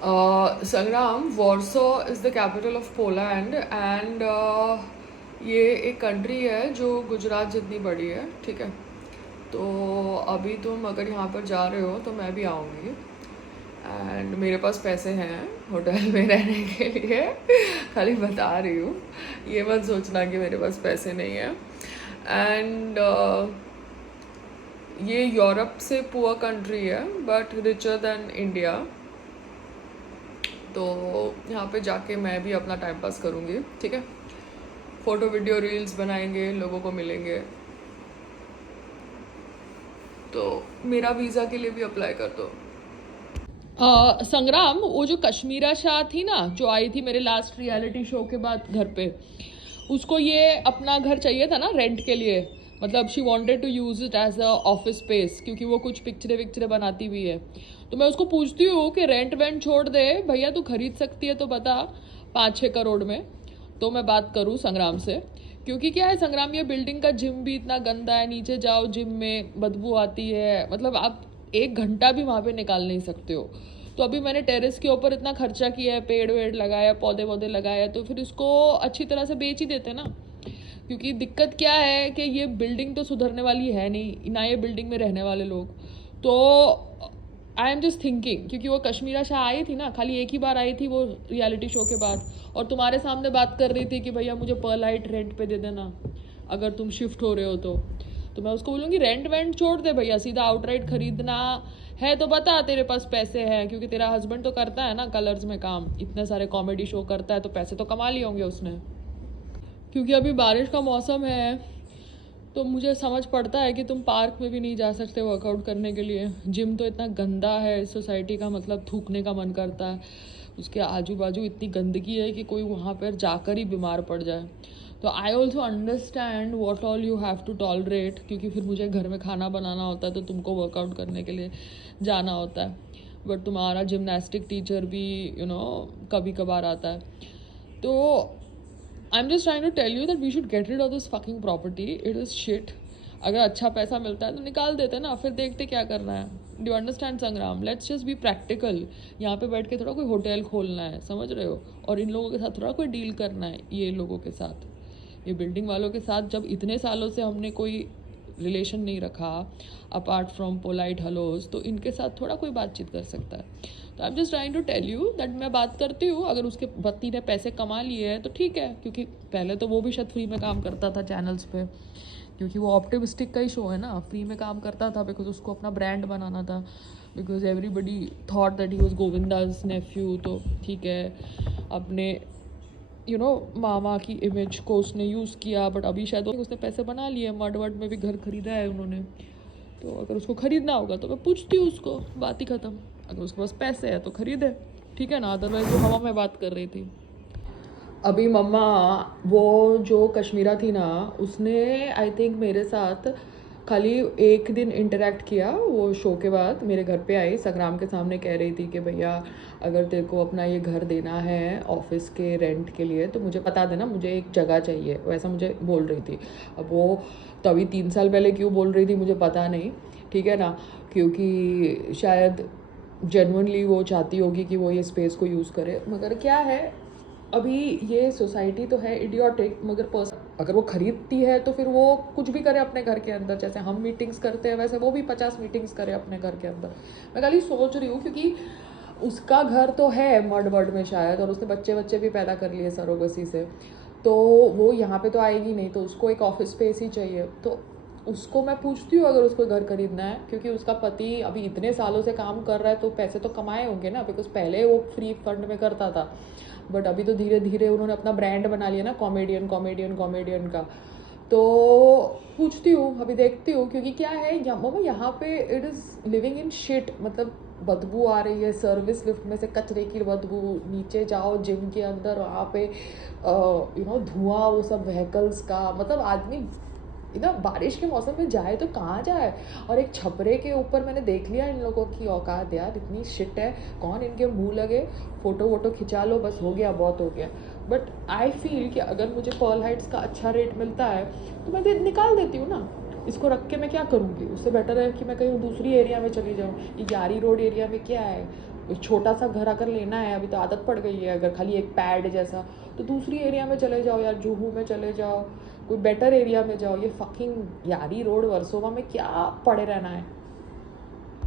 संग्राम, Warsaw is the capital of Poland and ये एक कंट्री है जो गुजरात जितनी बड़ी है, ठीक है। तो अभी तुम अगर यहाँ पर जा रहे हो तो मैं भी आऊँगी एंड मेरे पास पैसे हैं होटल में रहने के लिए। खाली बता रही हूँ, ये मत सोचना कि मेरे पास पैसे नहीं है। एंड ये यूरोप से पुअर कंट्री है बट रिचर देन इंडिया। तो यहाँ पे जाके मैं भी अपना टाइम पास करूँगी, ठीक है। फ़ोटो वीडियो रील्स बनाएंगे, लोगों को मिलेंगे। तो मेरा वीज़ा के लिए भी अप्लाई कर दो। संग्राम, वो जो कश्मीरा शाह थी ना, जो आई थी मेरे लास्ट रियलिटी शो के बाद घर पे, उसको ये अपना घर चाहिए था ना रेंट के लिए। मतलब she wanted to use it as a office space, क्योंकि वो कुछ पिक्चरें विक्चरें बनाती भी है। तो मैं उसको पूछती हूँ कि रेंट वेंट छोड़ दे भैया, तू खरीद सकती है तो बता 5-6 करोड़ में, तो मैं बात करूँ संग्राम से। क्योंकि क्या है संग्राम, ये बिल्डिंग का जिम भी इतना गंदा है, नीचे जाओ जिम में बदबू आती है, मतलब आप 1 घंटा भी वहाँ पे निकाल नहीं सकते हो। तो अभी मैंने टेरेस के ऊपर इतना खर्चा किया है, पेड़ वेड़ लगाया, पौधे वौधे लगाया, तो फिर इसको अच्छी तरह से बेच ही देते ना। क्योंकि दिक्कत क्या है कि ये बिल्डिंग तो सुधरने वाली है नहीं ना, ये बिल्डिंग में रहने वाले लोग। तो आई एम जस्ट थिंकिंग, क्योंकि वो कश्मीरा शाह आई थी ना, खाली एक ही बार आई थी वो रियलिटी शो के बाद, और तुम्हारे सामने बात कर रही थी कि भैया मुझे परलाइट रेंट पे दे देना अगर तुम शिफ्ट हो रहे हो तो मैं उसको बोलूँगी रेंट वेंट छोड़ दे भैया, सीधा आउटराइट खरीदना है तो बता तेरे पास पैसे हैं, क्योंकि तेरा हस्बैंड तो करता है ना कलर्स में काम, इतने सारे कॉमेडी शो करता है, तो पैसे तो कमा लिए होंगे उसने। क्योंकि अभी बारिश का मौसम है, तो मुझे समझ पड़ता है कि तुम पार्क में भी नहीं जा सकते वर्कआउट करने के लिए। जिम तो इतना गंदा है इस सोसाइटी का, मतलब थूकने का मन करता है। उसके आजू बाजू इतनी गंदगी है कि कोई वहाँ पर जाकर ही बीमार पड़ जाए। तो I also understand what all you have to tolerate, क्योंकि फिर मुझे घर में खाना बनाना होता है, तो तुमको वर्कआउट करने के लिए जाना होता है। बट तुम्हारा जिमनास्टिक टीचर भी कभी कभार आता है। तो I'm just trying to tell you that we should get rid of this fucking property. It is shit. अगर अच्छा पैसा मिलता है तो निकाल देते ना, फिर देखते क्या करना है। डू अंडरस्टैंड संग्राम? Let's just be practical. यहाँ पे बैठ के थोड़ा कोई होटल खोलना है, समझ रहे हो, और इन लोगों के साथ थोड़ा कोई डील करना है, ये लोगों के साथ, ये बिल्डिंग वालों के साथ। जब इतने सालों से हमने कोई रिलेशन नहीं रखा अपार्ट फ्रॉम पोलाइट हलोज, तो इनके साथ थोड़ा कोई बातचीत कर सकता है। तो I am just trying to tell you that मैं बात करती हूँ, अगर उसके पति ने पैसे कमा लिए हैं तो ठीक है, क्योंकि पहले तो वो भी शायद फ्री में काम करता था चैनल्स पे, क्योंकि वो ऑप्टिमिस्टिक का ही शो है ना, फ्री में काम करता था बिकॉज उसको अपना ब्रांड बनाना था, because everybody thought that he was Govinda's nephew. तो ठीक है, अपने मामा की इमेज को उसने यूज़ किया, बट अभी शायद उसने पैसे बना लिए, मड वड में भी घर खरीदा है उन्होंने। तो अगर उसको ख़रीदना होगा तो मैं पूछती हूँ उसको, बात ही ख़त्म। अगर उसके पास पैसे है तो ख़रीदे, ठीक है ना, अदरवाइज वो हवा में बात कर रही थी। अभी मम्मा, वो जो कश्मीरा थी ना, उसने आई थिंक मेरे साथ खाली एक दिन इंटरेक्ट किया। वो शो के बाद मेरे घर पे आई, संग्राम के सामने कह रही थी कि भैया अगर तेरे को अपना ये घर देना है ऑफिस के रेंट के लिए तो मुझे बता देना, मुझे एक जगह चाहिए, वैसा मुझे बोल रही थी। अब वो तभी 3 साल पहले क्यों बोल रही थी मुझे पता नहीं, ठीक है ना, क्योंकि शायद जेन्युइनली वो चाहती होगी कि वो ये स्पेस को यूज़ करे। मगर क्या है, अभी ये सोसाइटी तो है इडियोटिक, मगर पर्सन अगर वो खरीदती है तो फिर वो कुछ भी करे अपने घर के अंदर, जैसे हम मीटिंग्स करते हैं वैसे वो भी 50 मीटिंग्स करे अपने घर के अंदर। मैं खाली सोच रही हूँ, क्योंकि उसका घर तो है मड वर्ड में शायद, और उसने बच्चे बच्चे भी पैदा कर लिए सरोगसी से, तो वो यहाँ पे तो आएगी नहीं, तो उसको एक ऑफिस स्पेस ही चाहिए। तो उसको मैं पूछती हूँ अगर उसको घर खरीदना है, क्योंकि उसका पति अभी इतने सालों से काम कर रहा है तो पैसे तो कमाए होंगे ना, बिकॉज पहले वो फ्री फंड में करता था, बट अभी तो धीरे धीरे उन्होंने अपना ब्रांड बना लिया ना, कॉमेडियन कॉमेडियन कॉमेडियन का। तो पूछती हूँ, अभी देखती हूँ, क्योंकि क्या है मामा यहाँ पे it is living in shit, मतलब बदबू आ रही है सर्विस लिफ्ट में से, कचरे की बदबू। नीचे जाओ जिम के अंदर, वहाँ पे धुआं वो सब व्हीकल्स का, मतलब आदमी बारिश के मौसम में जाए तो कहाँ जाए। और एक छपरे के ऊपर मैंने देख लिया इन लोगों की औकात, यार इतनी शिट है, कौन इनके मुंह लगे, फ़ोटो वोटो खिंचा लो बस, हो गया बहुत हो गया। बट आई फील कि अगर मुझे पर्ल हाइट्स का अच्छा रेट मिलता है तो मैं निकाल देती हूँ ना, इसको रख के मैं क्या करूँगी, उससे बेटर है कि मैं कहीं दूसरी एरिया में चली जाऊँ। ये यारी रोड एरिया में क्या है, छोटा सा घर अगर लेना है, अभी तो आदत पड़ गई है, अगर खाली एक पैड जैसा, तो दूसरी एरिया में चले जाओ यार, जुहू में चले जाओ, कोई बेटर एरिया में जाओ। ये फकिंग यारी रोड वर्सोवा में क्या पड़े रहना है।